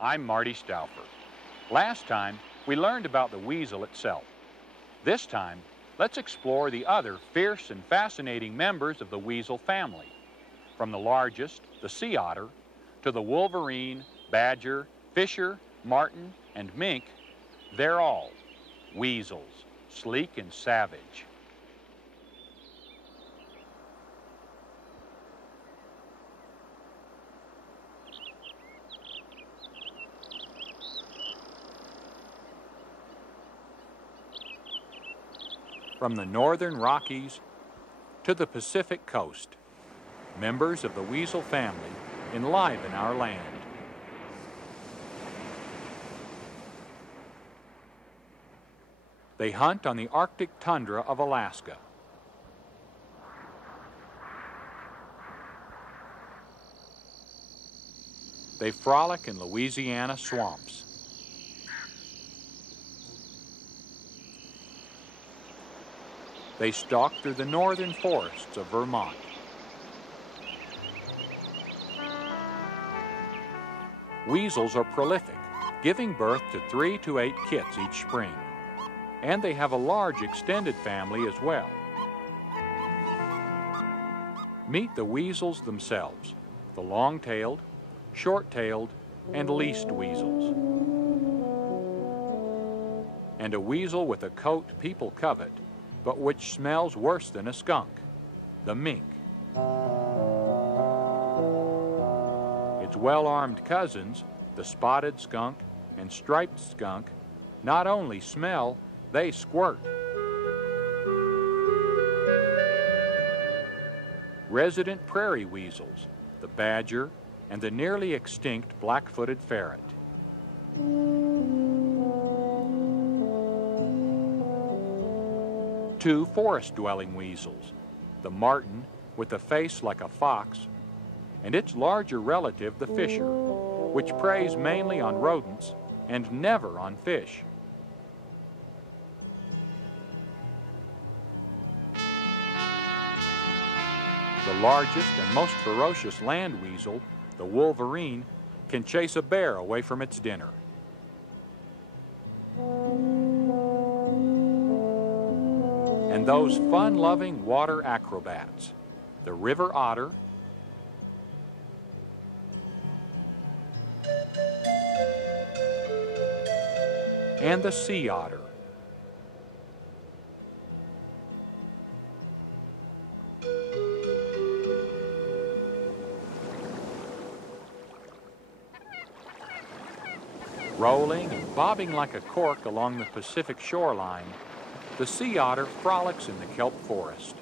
I'm Marty Stouffer. Last time, we learned about the weasel itself. This time, let's explore the other fierce and fascinating members of the weasel family. From the largest, the sea otter, to the Wolverine, badger, Fisher, Martin, and Mink, they're all weasels, sleek and savage. From the northern Rockies to the Pacific coast, members of the weasel family enliven our land. They hunt on the Arctic tundra of Alaska. They frolic in Louisiana swamps. They stalk through the northern forests of Vermont. Weasels are prolific, giving birth to 3 to 8 kits each spring. And they have a large extended family as well. Meet the weasels themselves, the long-tailed, short-tailed, and least weasels. And a weasel with a coat people covet, but which smells worse than a skunk, the mink. Its well-armed cousins, the spotted skunk and striped skunk, not only smell, they squirt. Resident prairie weasels, the badger, and the nearly extinct black-footed ferret. Two forest-dwelling weasels, the marten with a face like a fox, and its larger relative, the fisher, which preys mainly on rodents and never on fish. The largest and most ferocious land weasel, the Wolverine, can chase a bear away from its dinner. And those fun-loving water acrobats, the river otter, and the sea otter. Rolling and bobbing like a cork along the Pacific shoreline, the sea otter frolics in the kelp forest.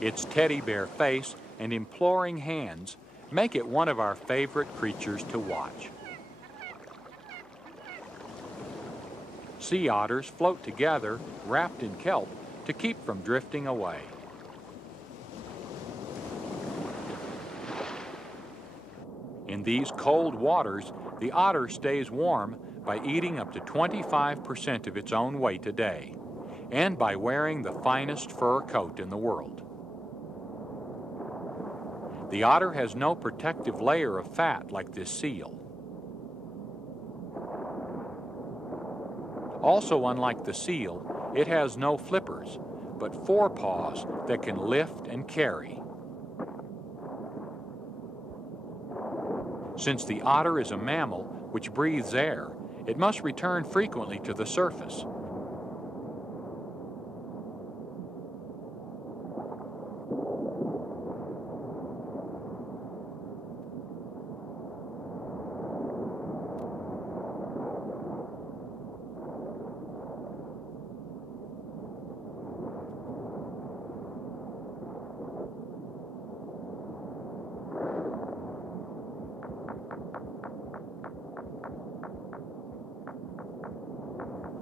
Its teddy bear face and imploring hands make it one of our favorite creatures to watch. Sea otters float together, wrapped in kelp, to keep from drifting away. In these cold waters, the otter stays warm by eating up to 25% of its own weight a day, and by wearing the finest fur coat in the world. The otter has no protective layer of fat like this seal. Also, unlike the seal, it has no flippers, but forepaws that can lift and carry. Since the otter is a mammal which breathes air, it must return frequently to the surface.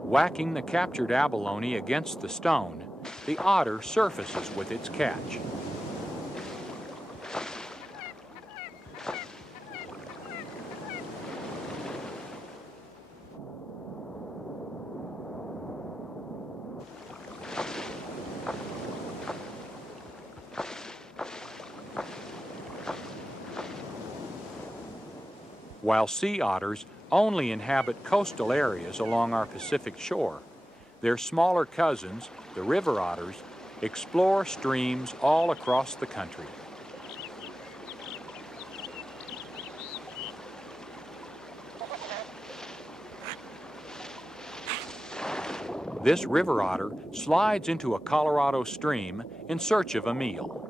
Whacking the captured abalone against the stone, the otter surfaces with its catch. While sea otters only inhabit coastal areas along our Pacific shore, their smaller cousins, the river otters, explore streams all across the country. This river otter slides into a Colorado stream in search of a meal.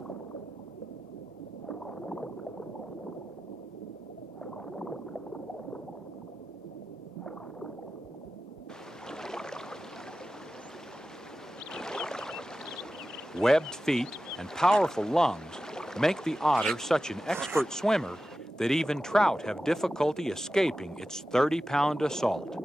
Webbed feet and powerful lungs make the otter such an expert swimmer that even trout have difficulty escaping its 30-pound assault.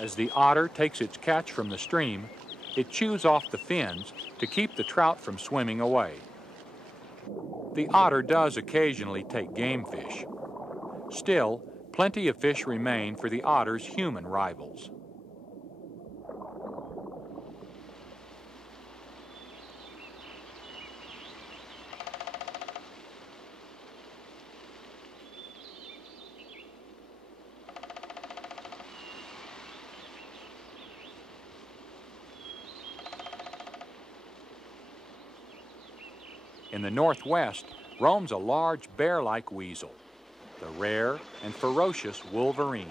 As the otter takes its catch from the stream, it chews off the fins to keep the trout from swimming away. The otter does occasionally take game fish. Still, plenty of fish remain for the otter's human rivals. In the northwest roams a large bear-like weasel, the rare and ferocious Wolverine.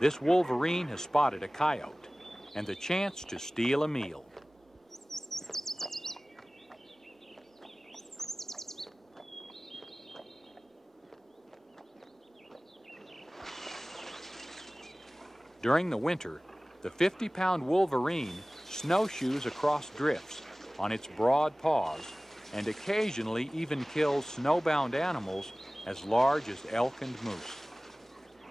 This Wolverine has spotted a coyote and the chance to steal a meal. During the winter, the 50-pound Wolverine snowshoes across drifts on its broad paws and occasionally even kills snowbound animals as large as elk and moose.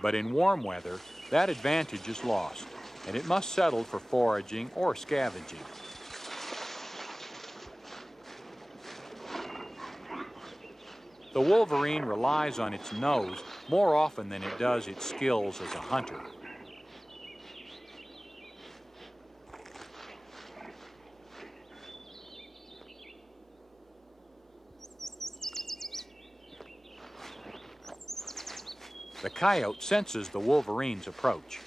But in warm weather, that advantage is lost, and it must settle for foraging or scavenging. The Wolverine relies on its nose more often than it does its skills as a hunter. The coyote senses the Wolverine's approach.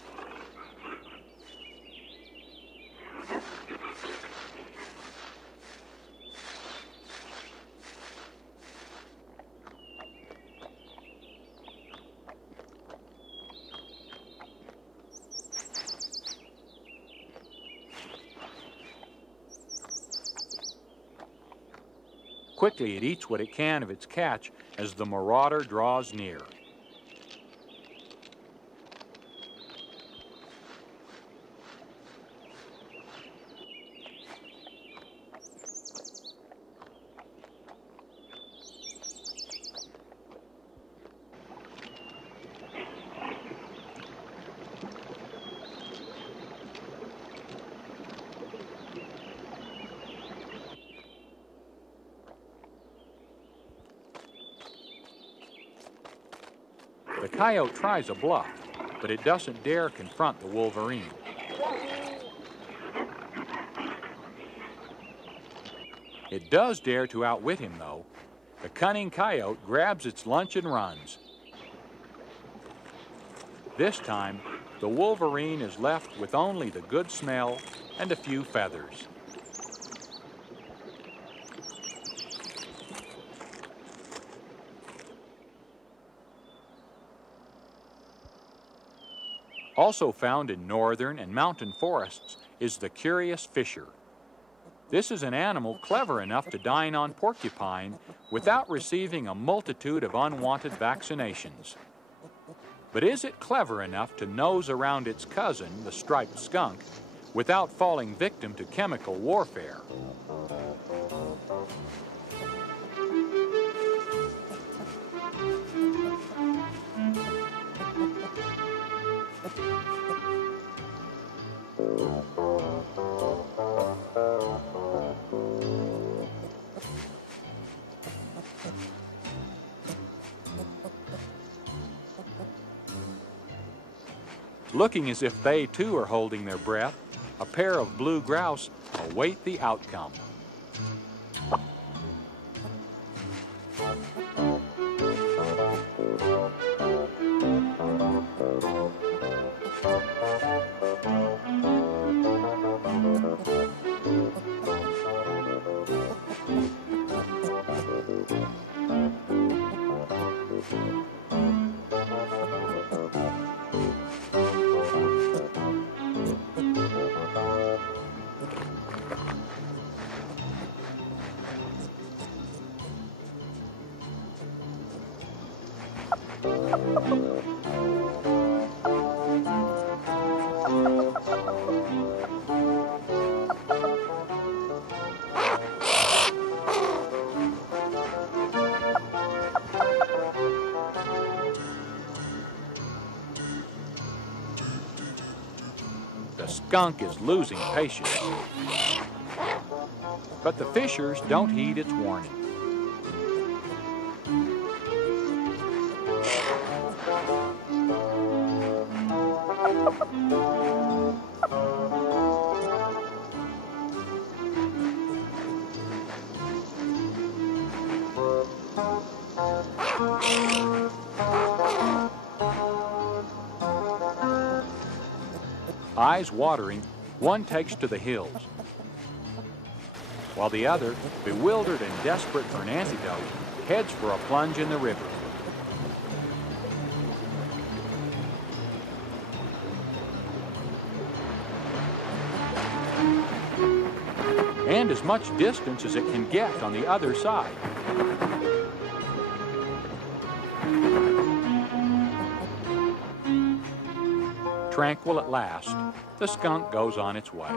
Quickly, it eats what it can of its catch as the marauder draws near. The coyote tries a bluff, but it doesn't dare confront the Wolverine. It does dare to outwit him, though. The cunning coyote grabs its lunch and runs. This time, the Wolverine is left with only the good smell and a few feathers. Also found in northern and mountain forests is the curious fisher. This is an animal clever enough to dine on porcupine without receiving a multitude of unwanted vaccinations. But is it clever enough to nose around its cousin, the striped skunk, without falling victim to chemical warfare? Looking as if they too are holding their breath, a pair of blue grouse await the outcome. The skunk is losing patience, but the fishers don't heed its warning. Eyes watering, one takes to the hills, while the other, bewildered and desperate for an antidote, heads for a plunge in the river. And as much distance as it can get on the other side. Tranquil at last, the skunk goes on its way.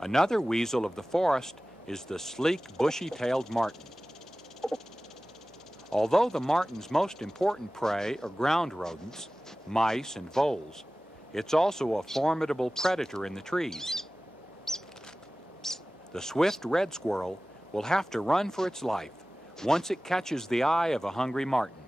Another weasel of the forest is the sleek, bushy-tailed martin. Although the martin's most important prey are ground rodents, mice and voles, it's also a formidable predator in the trees. The swift red squirrel will have to run for its life once it catches the eye of a hungry martin.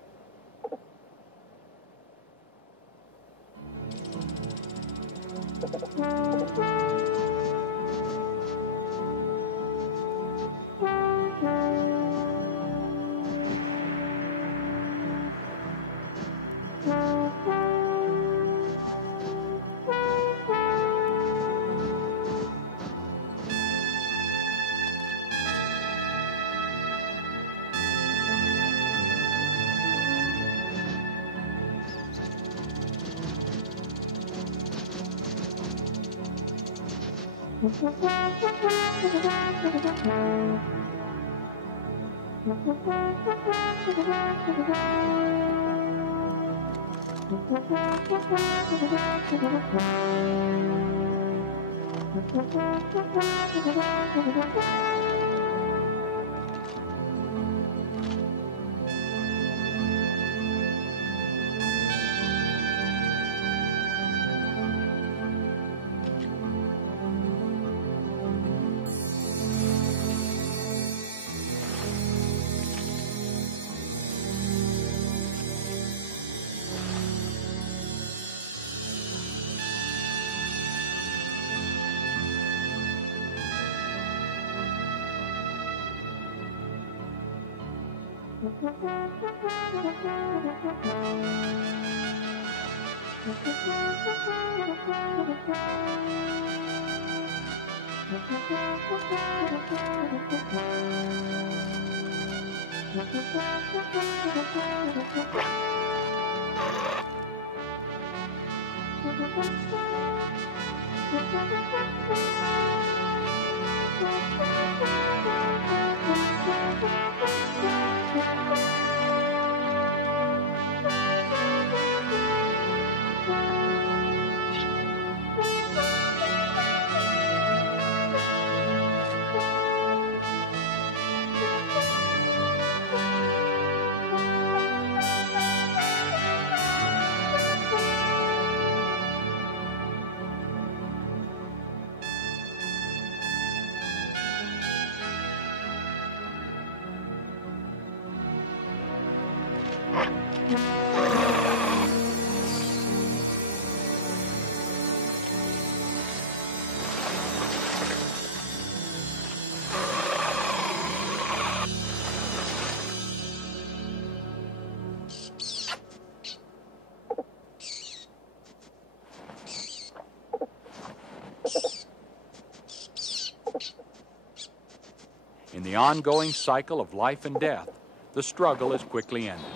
In the ongoing cycle of life and death, the struggle is quickly ended.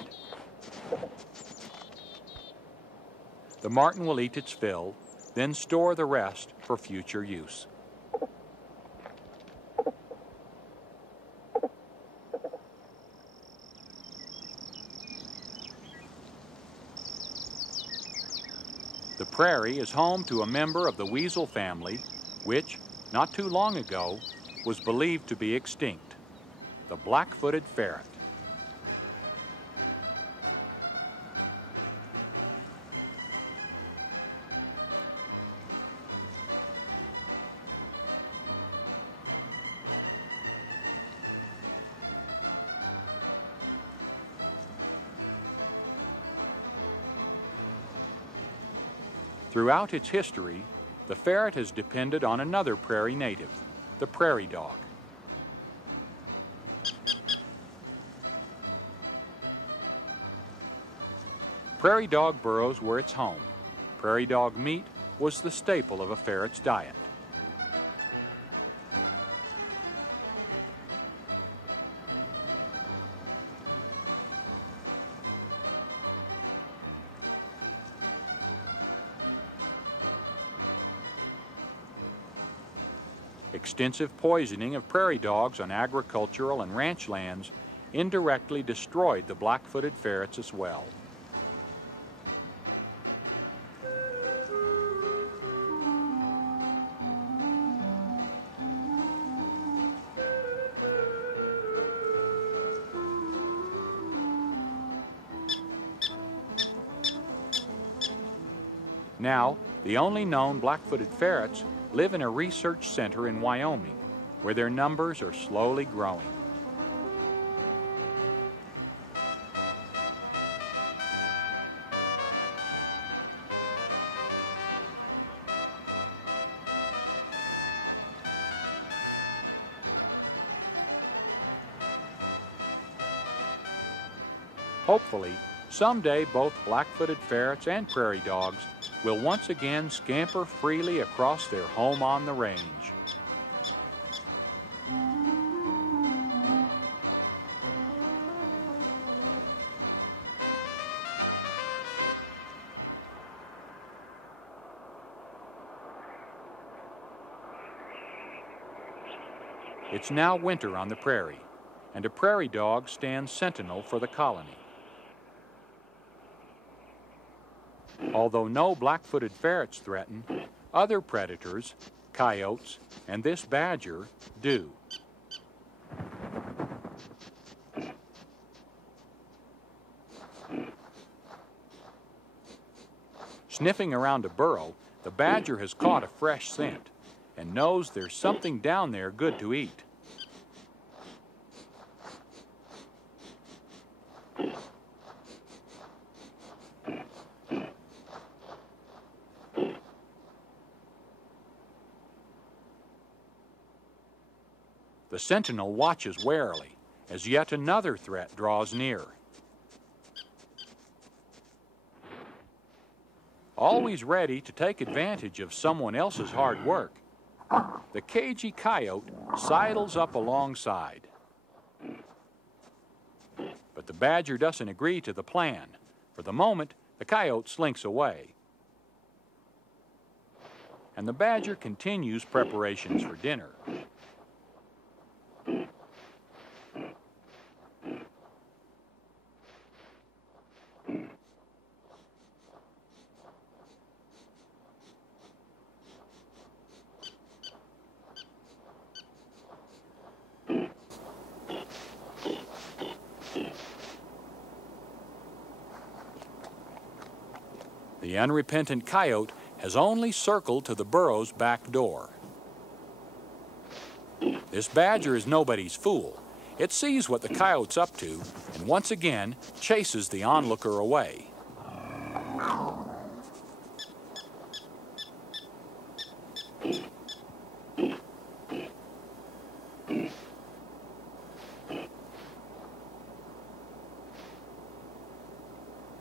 The marten will eat its fill, then store the rest for future use. The prairie is home to a member of the weasel family, which, not too long ago, was believed to be extinct, the black-footed ferret. Throughout its history, the ferret has depended on another prairie native, the prairie dog. Prairie dog burrows were its home. Prairie dog meat was the staple of a ferret's diet. Extensive poisoning of prairie dogs on agricultural and ranch lands indirectly destroyed the black-footed ferrets as well. Now, the only known black-footed ferrets live in a research center in Wyoming, where their numbers are slowly growing. Hopefully, someday both black-footed ferrets and prairie dogs will once again scamper freely across their home on the range. It's now winter on the prairie, and a prairie dog stands sentinel for the colony. Although no black-footed ferrets threaten, other predators, coyotes, and this badger do. Sniffing around a burrow, the badger has caught a fresh scent and knows there's something down there good to eat. The sentinel watches warily as yet another threat draws near. Always ready to take advantage of someone else's hard work, the cagey coyote sidles up alongside. But the badger doesn't agree to the plan. For the moment, the coyote slinks away. And the badger continues preparations for dinner. The unrepentant coyote has only circled to the burrow's back door. This badger is nobody's fool. It sees what the coyote's up to and once again chases the onlooker away.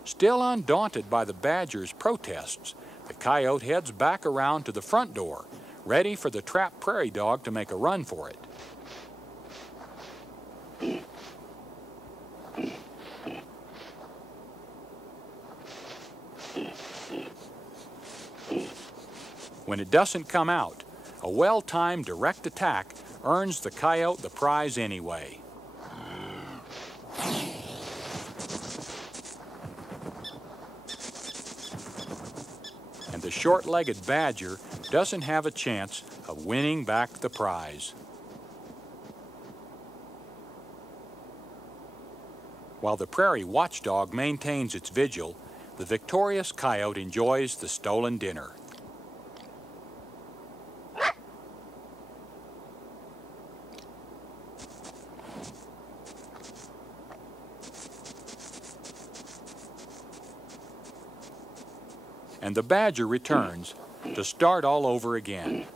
Still undaunted by the badger's protests, the coyote heads back around to the front door, ready for the trapped prairie dog to make a run for it. When it doesn't come out, a well-timed direct attack earns the coyote the prize anyway. And the short-legged badger doesn't have a chance of winning back the prize. While the prairie watchdog maintains its vigil, the victorious coyote enjoys the stolen dinner. And the badger returns to start all over again.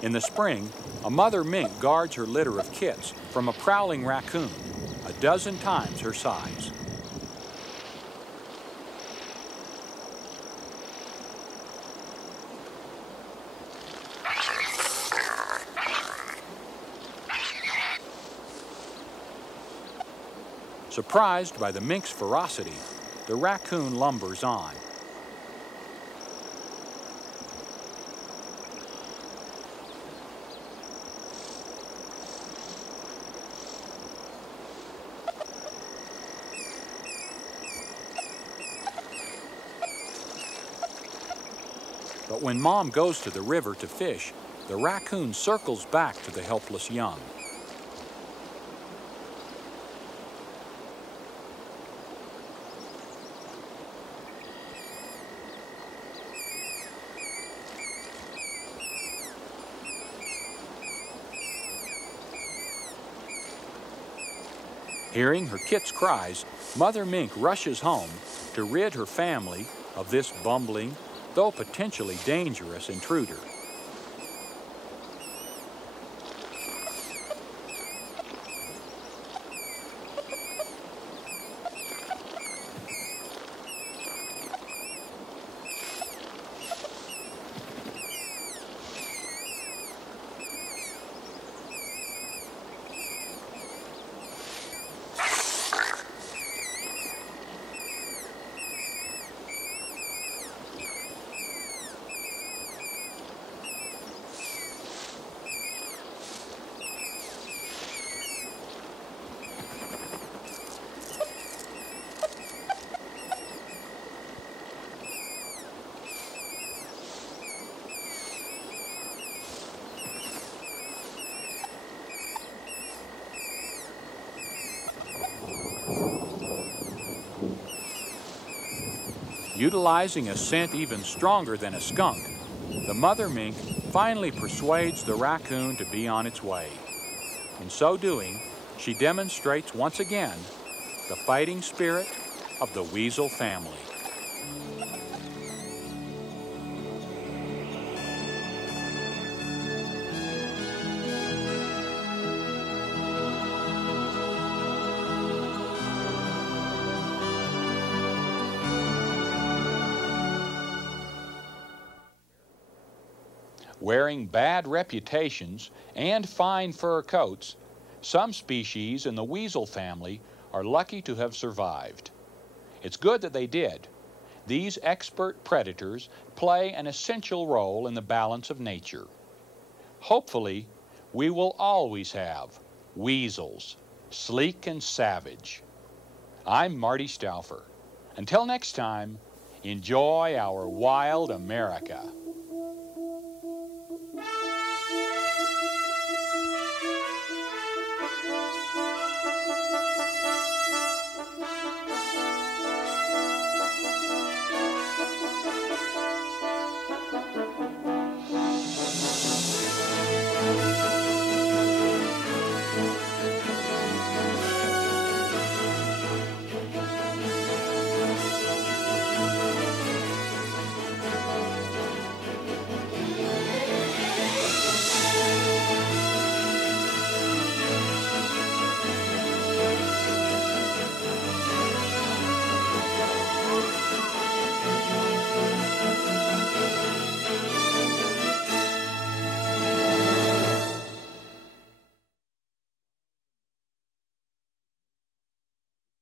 In the spring, a mother mink guards her litter of kits from a prowling raccoon, a dozen times her size. Surprised by the mink's ferocity, the raccoon lumbers on. But when Mom goes to the river to fish, the raccoon circles back to the helpless young. Hearing her kit's cries, Mother Mink rushes home to rid her family of this bumbling, though potentially dangerous intruder. Utilizing a scent even stronger than a skunk, the mother mink finally persuades the raccoon to be on its way. In so doing, she demonstrates once again the fighting spirit of the weasel family. Wearing bad reputations and fine fur coats, some species in the weasel family are lucky to have survived. It's good that they did. These expert predators play an essential role in the balance of nature. Hopefully, we will always have weasels, sleek and savage. I'm Marty Stouffer. Until next time, enjoy our wild America.